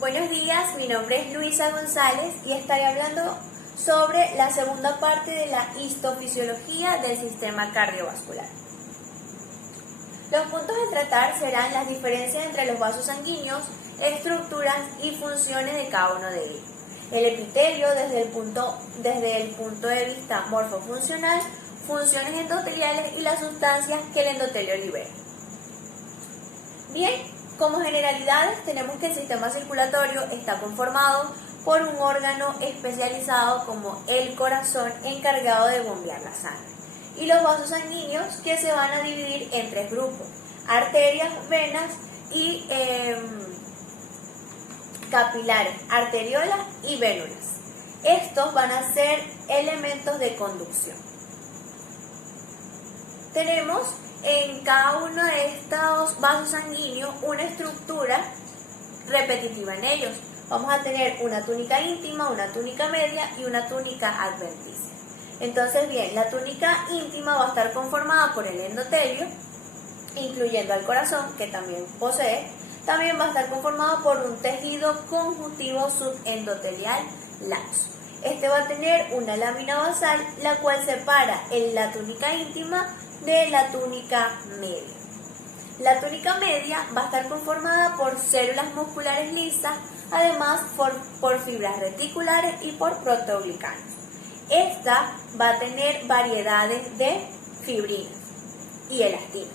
Buenos días, mi nombre es Luisa González y estaré hablando sobre la segunda parte de la histofisiología del sistema cardiovascular. Los puntos a tratar serán las diferencias entre los vasos sanguíneos, estructuras y funciones de cada uno de ellos. El epitelio desde el punto de vista morfofuncional, funciones endoteliales y las sustancias que el endotelio libera. Bien, como generalidades tenemos que el sistema circulatorio está conformado por un órgano especializado como el corazón encargado de bombear la sangre y los vasos sanguíneos que se van a dividir en tres grupos: arterias, venas y capilares, arteriolas y vénulas. Estos van a ser elementos de conducción. Tenemos en cada uno de estos vasos sanguíneos una estructura repetitiva en ellos. Vamos a tener una túnica íntima, una túnica media y una túnica adventicia. Entonces, bien, la túnica íntima va a estar conformada por el endotelio, incluyendo al corazón, que también posee. También va a estar conformado por un tejido conjuntivo subendotelial laxo. Este va a tener una lámina basal, la cual separa la túnica íntima de la túnica media. La túnica media va a estar conformada por células musculares lisas, además por fibras reticulares y por proteoglicanos. Esta va a tener variedades de fibrinas y elastinas.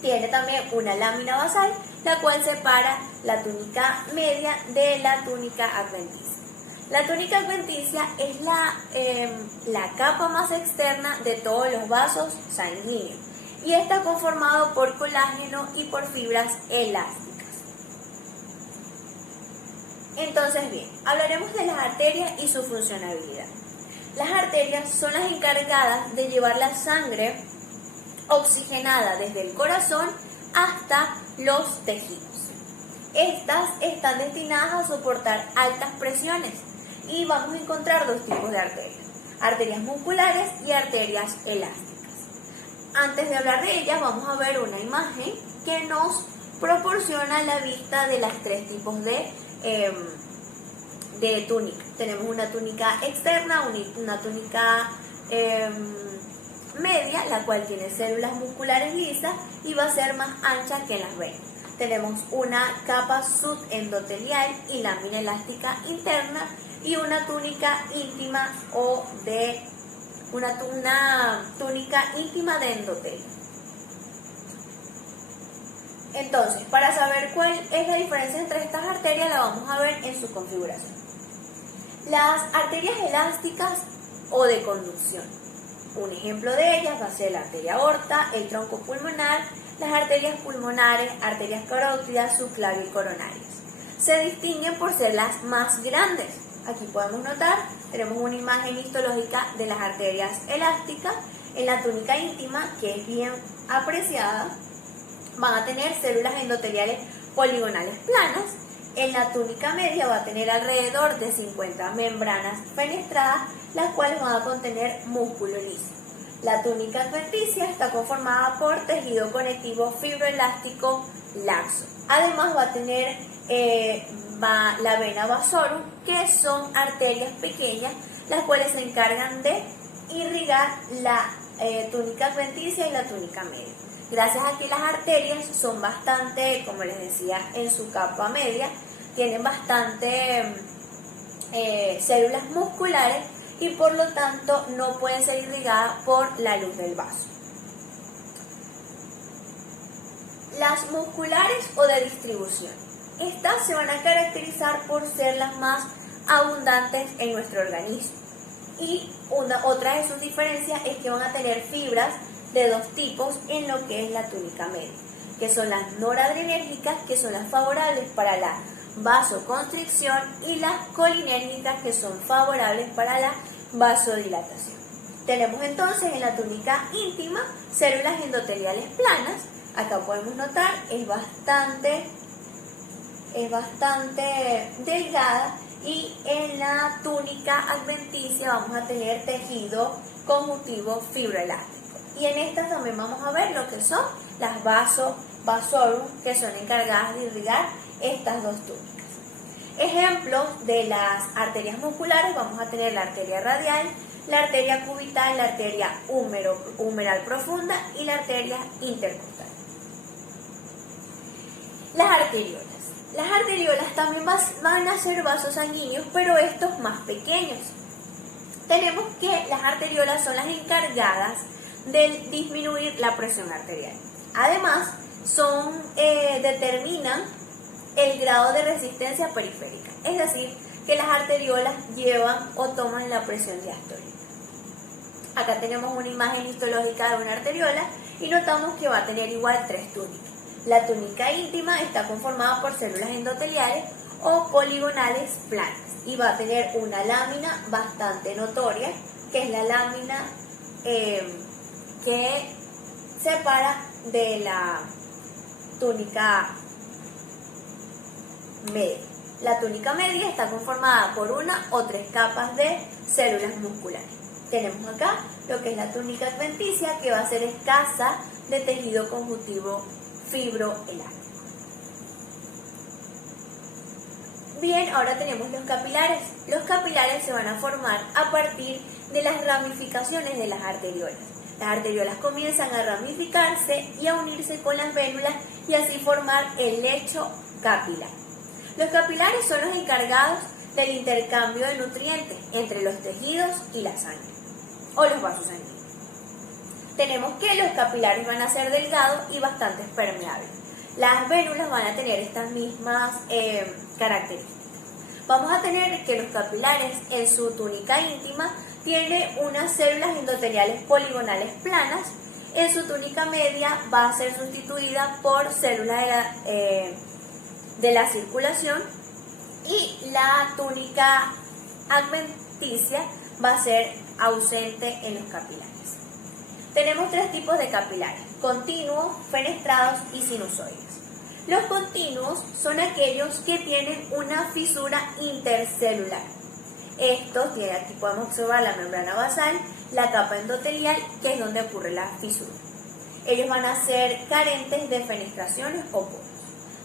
Tiene también una lámina basal, la cual separa la túnica media de la túnica adventicia. La túnica adventicia es la capa más externa de todos los vasos sanguíneos y está conformado por colágeno y por fibras elásticas. Entonces, bien, hablaremos de las arterias y su funcionalidad. Las arterias son las encargadas de llevar la sangre oxigenada desde el corazón hasta los tejidos. Estas están destinadas a soportar altas presiones y vamos a encontrar dos tipos de arterias: arterias musculares y arterias elásticas. Antes de hablar de ellas, vamos a ver una imagen que nos proporciona la vista de los tres tipos de túnica. Tenemos una túnica externa, una túnica media, la cual tiene células musculares lisas y va a ser más ancha que las venas. Tenemos una capa subendotelial y lámina elástica interna y una túnica íntima una túnica íntima de endotelio. Entonces, para saber cuál es la diferencia entre estas arterias, la vamos a ver en su configuración. Las arterias elásticas o de conducción. Un ejemplo de ellas va a ser la arteria aorta, el tronco pulmonar, las arterias pulmonares, arterias carótidas, subclavio y coronarias. Se distinguen por ser las más grandes. Aquí podemos notar, tenemos una imagen histológica de las arterias elásticas. En la túnica íntima, que es bien apreciada, van a tener células endoteliales poligonales planas. En la túnica media va a tener alrededor de 50 membranas fenestradas, las cuales van a contener músculo liso. La túnica adventicia está conformada por tejido conectivo fibroelástico laxo. Además va a tener la vena vasorum, que son arterias pequeñas, las cuales se encargan de irrigar la túnica adventicia y la túnica media. Gracias a que las arterias son bastante, como les decía, en su capa media, tienen bastante células musculares y por lo tanto no pueden ser irrigadas por la luz del vaso. Las musculares o de distribución. Estas se van a caracterizar por ser las más abundantes en nuestro organismo. Y otra de sus diferencias es que van a tener fibras de dos tipos en lo que es la túnica media, que son las noradrenérgicas, que son las favorables para la vasoconstricción, y las colinérgicas, que son favorables para la vasodilatación. Tenemos entonces en la túnica íntima células endoteliales planas. Acá podemos notar, es bastante delgada, y en la túnica adventicia vamos a tener tejido conjuntivo fibroelástico. Y en estas también vamos a ver lo que son las vasorum, que son encargadas de irrigar estas dos túnicas. Ejemplos de las arterias musculares vamos a tener la arteria radial, la arteria cubital, la arteria humeral profunda y la arteria intercostal. Las arteriolas. Las arteriolas también van a ser vasos sanguíneos, pero estos más pequeños. Tenemos que las arteriolas son las encargadas de disminuir la presión arterial. Además, determinan el grado de resistencia periférica, es decir, que las arteriolas llevan o toman la presión diastólica. Acá tenemos una imagen histológica de una arteriola y notamos que va a tener igual 3 túnicas. La túnica íntima está conformada por células endoteliales o poligonales planas y va a tener una lámina bastante notoria, que es la lámina que separa de la túnica media. La túnica media está conformada por una o 3 capas de células musculares. Tenemos acá lo que es la túnica adventicia, que va a ser escasa de tejido conjuntivo fibroelástico. Bien, ahora tenemos los capilares. Los capilares se van a formar a partir de las ramificaciones de las arteriolas. Las arteriolas comienzan a ramificarse y a unirse con las vénulas y así formar el lecho capilar. Los capilares son los encargados del intercambio de nutrientes entre los tejidos y la sangre, o los vasos sanguíneos. Tenemos que los capilares van a ser delgados y bastante permeables. Las vénulas van a tener estas mismas características. Vamos a tener que los capilares en su túnica íntima tienen unas células endoteliales poligonales planas. En su túnica media va a ser sustituida por células de la circulación y la túnica adventicia va a ser ausente en los capilares. Tenemos 3 tipos de capilares: continuos, fenestrados y sinusoides. Los continuos son aquellos que tienen una fisura intercelular. Estos tienen, aquí podemos observar la membrana basal, la capa endotelial, que es donde ocurre la fisura. Ellos van a ser carentes de fenestraciones o poros.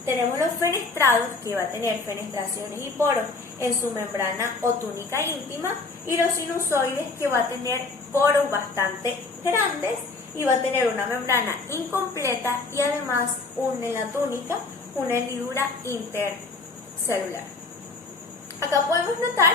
Tenemos los fenestrados, que va a tener fenestraciones y poros en su membrana o túnica íntima, y los sinusoides, que va a tener poros bastante grandes y va a tener una membrana incompleta y además en la túnica una hendidura intercelular. Acá podemos notar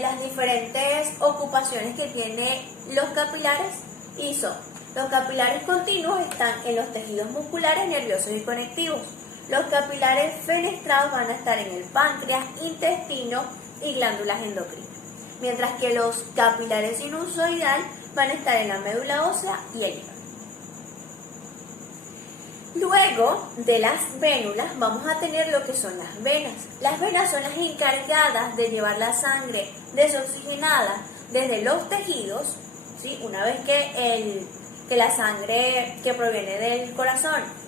las diferentes ocupaciones que tienen los capilares y son: los capilares continuos están en los tejidos musculares, nerviosos y conectivos. Los capilares fenestrados van a estar en el páncreas, intestino y glándulas endocrinas, mientras que los capilares sinusoidal van a estar en la médula ósea y el hígado. Luego de las vénulas vamos a tener lo que son las venas. Las venas son las encargadas de llevar la sangre desoxigenada desde los tejidos, ¿sí? Una vez que la sangre que proviene del corazón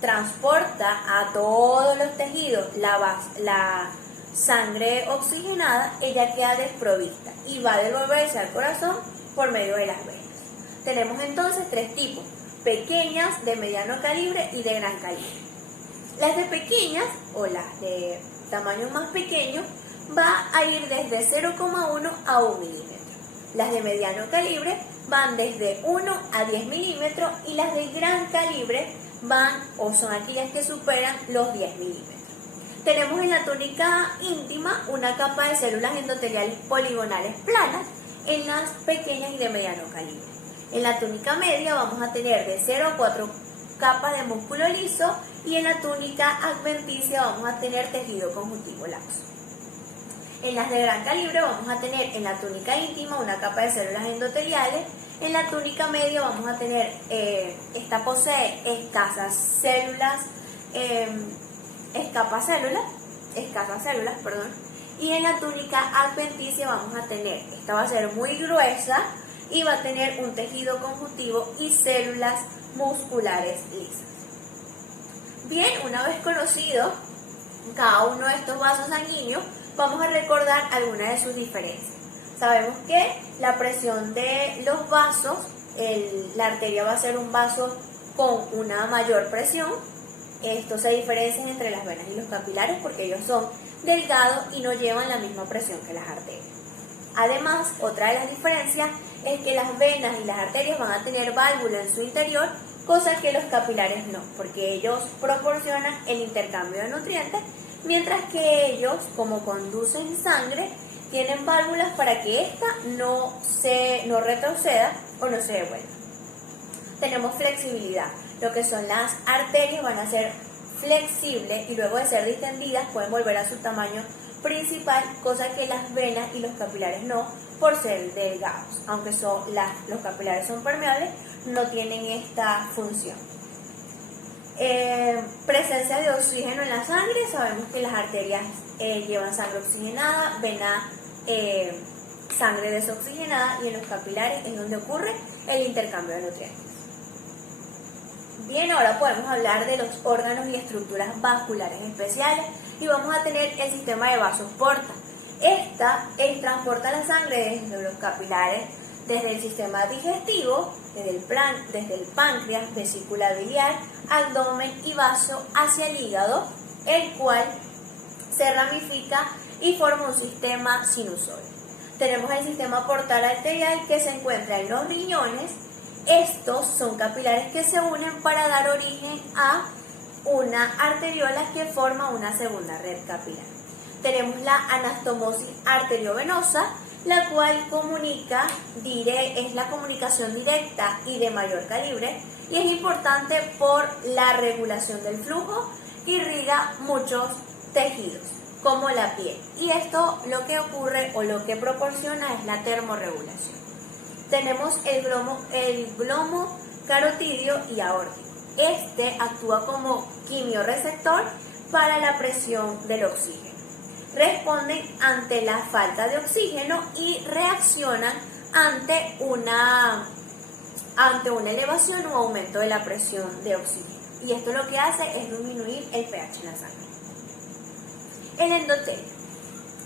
transporta a todos los tejidos la sangre oxigenada, ella queda desprovista y va a devolverse al corazón por medio de las venas. Tenemos entonces 3 tipos: pequeñas, de mediano calibre y de gran calibre. Las de pequeñas o las de tamaño más pequeño va a ir desde 0,1 a 1 milímetro. Las de mediano calibre van desde 1 a 10 milímetros y las de gran calibre van o son aquellas que superan los 10 milímetros. Tenemos en la túnica íntima una capa de células endoteliales poligonales planas en las pequeñas y de mediano calibre. En la túnica media vamos a tener de 0 a 4 capas de músculo liso y en la túnica adventicia vamos a tener tejido conjuntivo laxo. En las de gran calibre vamos a tener en la túnica íntima una capa de células endoteliales. En la túnica media vamos a tener, esta posee escasas células, y en la túnica adventicia vamos a tener, esta va a ser muy gruesa y va a tener un tejido conjuntivo y células musculares lisas. Bien, una vez conocido cada uno de estos vasos sanguíneos, vamos a recordar algunas de sus diferencias. Sabemos que la presión de los vasos, la arteria va a ser un vaso con una mayor presión, Estos se diferencian entre las venas y los capilares porque ellos son delgados y no llevan la misma presión que las arterias. Además, otra de las diferencias es que las venas y las arterias van a tener válvula en su interior, cosa que los capilares no, porque ellos proporcionan el intercambio de nutrientes, mientras que ellos, como conducen sangre, tienen válvulas para que ésta no retroceda o no se devuelva. Tenemos flexibilidad. Lo que son las arterias van a ser flexibles y luego de ser distendidas pueden volver a su tamaño principal, cosa que las venas y los capilares no, por ser delgados. Aunque los capilares son permeables, no tienen esta función. Presencia de oxígeno en la sangre. Sabemos que las arterias llevan sangre oxigenada, venas sangre desoxigenada, y en los capilares es donde ocurre el intercambio de nutrientes. Bien, ahora podemos hablar de los órganos y estructuras vasculares especiales y vamos a tener el sistema de vasos porta. Esta transporta la sangre desde los capilares, desde el sistema digestivo, desde el páncreas, vesícula biliar, abdomen y vaso hacia el hígado, el cual se ramifica y forma un sistema sinusoide. Tenemos el sistema portal arterial que se encuentra en los riñones. Estos son capilares que se unen para dar origen a una arteriola que forma una segunda red capilar. Tenemos la anastomosis arteriovenosa, la cual es la comunicación directa y de mayor calibre y es importante por la regulación del flujo, irriga muchos tejidos como la piel, y esto lo que ocurre o lo que proporciona es la termorregulación. Tenemos el glomo carotidio y aórtico. Este actúa como quimiorreceptor para la presión del oxígeno. Responden ante la falta de oxígeno y reaccionan ante una elevación o aumento de la presión de oxígeno. Y esto lo que hace es disminuir el pH en la sangre. El endotelio.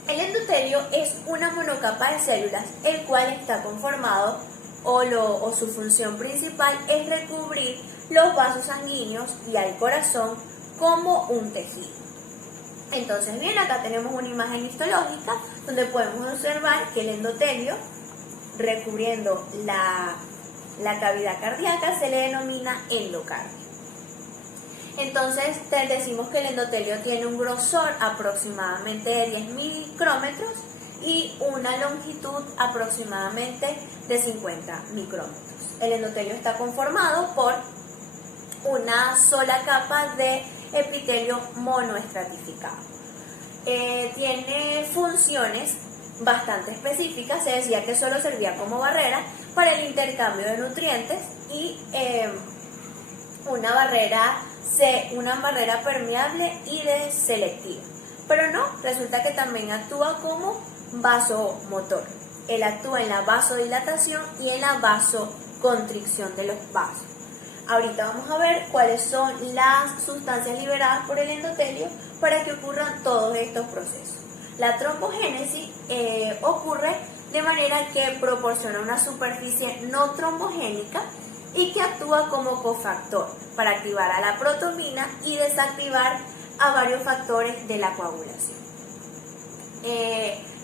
El endotelio es una monocapa de células, el cual está conformado o su función principal es recubrir los vasos sanguíneos y al corazón como un tejido. Entonces, bien, acá tenemos una imagen histológica donde podemos observar que el endotelio, recubriendo la cavidad cardíaca, se le denomina endocardio. Entonces, decimos que el endotelio tiene un grosor aproximadamente de 10 micrómetros y una longitud aproximadamente de 50 micrómetros. El endotelio está conformado por una sola capa de epitelio monoestratificado. Tiene funciones bastante específicas. Se decía que solo servía como barrera para el intercambio de nutrientes y una barrera permeable y selectiva. Pero no, resulta que también actúa como vasomotor. Él actúa en la vasodilatación y en la vasoconstricción de los vasos. Ahorita vamos a ver cuáles son las sustancias liberadas por el endotelio para que ocurran todos estos procesos. La trombogénesis ocurre de manera que proporciona una superficie no trombogénica y que actúa como cofactor para activar a la protomina y desactivar a varios factores de la coagulación.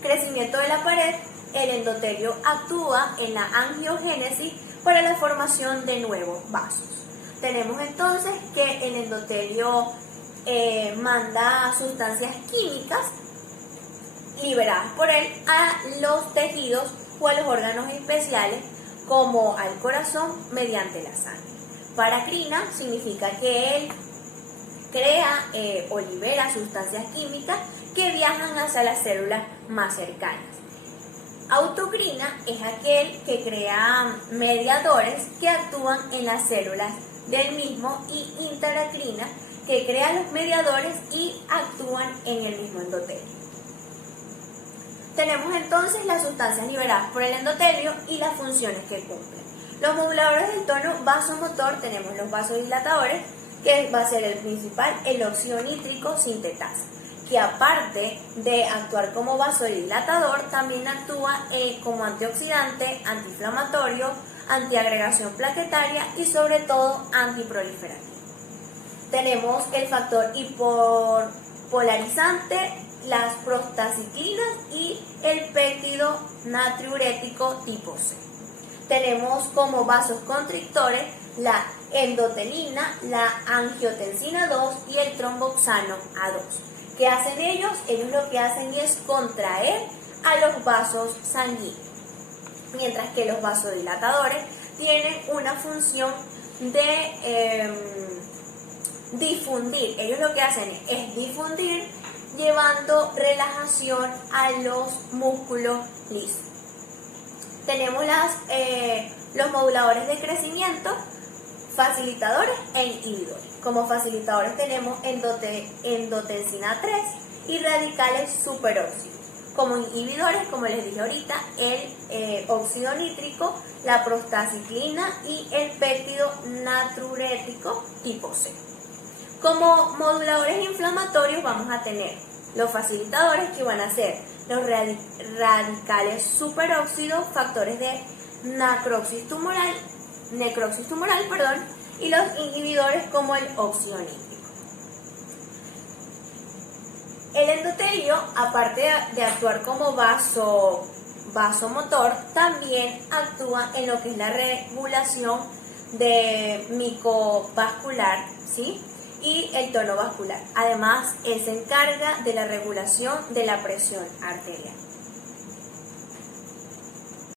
Crecimiento de la pared. El endotelio actúa en la angiogénesis para la formación de nuevos vasos. Tenemos entonces que el endotelio manda sustancias químicas liberadas por él a los tejidos o a los órganos especiales como al corazón mediante la sangre. Paracrina significa que él crea o libera sustancias químicas que viajan hacia las células más cercanas. Autocrina es aquel que crea mediadores que actúan en las células del mismo, y interacrina que crea los mediadores y actúan en el mismo endotelio. Tenemos entonces las sustancias liberadas por el endotelio y las funciones que cumplen. Los moduladores del tono vasomotor, tenemos los vasodilatadores, que va a ser el principal, el óxido nítrico sintetasa, que aparte de actuar como vasodilatador, también actúa como antioxidante, antiinflamatorio, antiagregación plaquetaria y sobre todo antiproliferativo. tenemos el factor hiperpolarizante, las prostaciclinas y el péptido natriurético tipo C. Tenemos como vasos constrictores la endotelina, la angiotensina 2 y el tromboxano A2. ¿Qué hacen ellos? Ellos lo que hacen es contraer a los vasos sanguíneos, mientras que los vasodilatadores tienen una función de difundir. Ellos lo que hacen es difundir, llevando relajación a los músculos lisos. Tenemos los moduladores de crecimiento, facilitadores e inhibidores. Como facilitadores tenemos endotensina 3 y radicales superóxidos. Como inhibidores, como les dije ahorita, el óxido nítrico, la prostaciclina y el péptido natriurético tipo C. Como moduladores inflamatorios vamos a tener los facilitadores, que van a ser los radicales superóxidos, factores de necrosis tumoral, y los inhibidores como el óxido nítrico. El endotelio, aparte de actuar como vasomotor, también actúa en lo que es la regulación de microvascular, ¿sí?, y el tono vascular. Además, él se encarga de la regulación de la presión arterial.